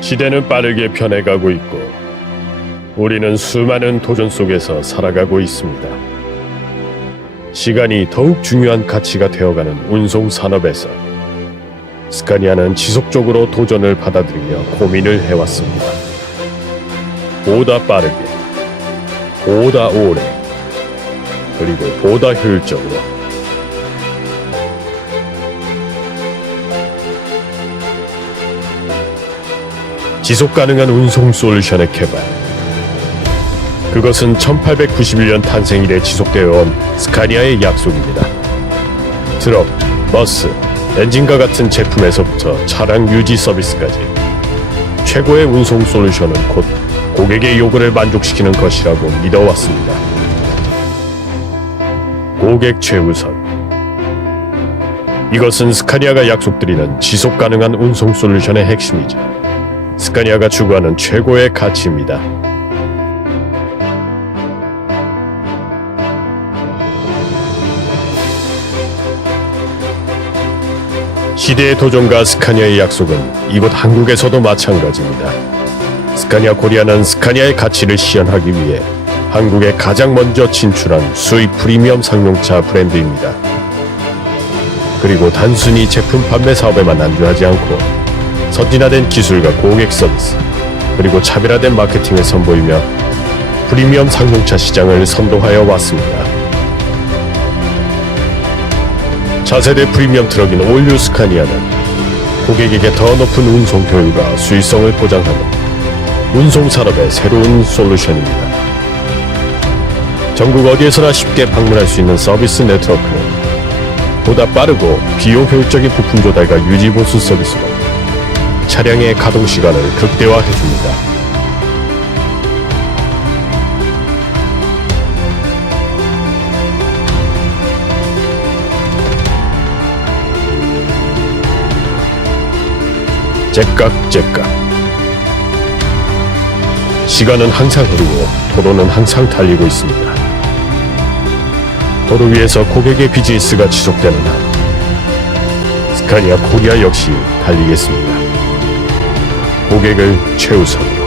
시대는 빠르게 변해가고 있고 우리는 수많은 도전 속에서 살아가고 있습니다. 시간이 더욱 중요한 가치가 되어가는 운송 산업에서 스카니아는 지속적으로 도전을 받아들이며 고민을 해왔습니다. 보다 빠르게, 보다 오래, 그리고 보다 효율적으로 지속 가능한 운송 솔루션의 개발. 그것은 1891년 탄생 이래 지속되어 온 스카니아의 약속입니다. 트럭, 버스, 엔진과 같은 제품에서부터 차량 유지 서비스까지 최고의 운송 솔루션은 곧 고객의 요구를 만족시키는 것이라고 믿어왔습니다. 고객 최우선. 이것은 스카니아가 약속드리는 지속 가능한 운송 솔루션의 핵심이자 스카니아가 추구하는 최고의 가치입니다. 시대의 도전과 스카니아의 약속은 이곳 한국에서도 마찬가지입니다. 스카니아 코리아는 스카니아의 가치를 시연하기 위해 한국에 가장 먼저 진출한 수입 프리미엄 상용차 브랜드입니다. 그리고 단순히 제품 판매 사업에만 안주하지 않고 선진화된 기술과 고객 서비스, 그리고 차별화된 마케팅을 선보이며 프리미엄 상용차 시장을 선도하여 왔습니다. 차세대 프리미엄 트럭인 올류 스카니아는 고객에게 더 높은 운송 효율과 수익성을 보장하는 운송 산업의 새로운 솔루션입니다. 전국 어디에서나 쉽게 방문할 수 있는 서비스 네트워크는 보다 빠르고 비용 효율적인 부품 조달과 유지 보수 서비스로 차량의 가동 시간을 극대화해 줍니다. 째깍째깍 시간은 항상 흐르고 도로는 항상 달리고 있습니다. 도로 위에서 고객의 비즈니스가 지속되는 한 스카니아 코리아 역시 달리겠습니다. 고객을 최우선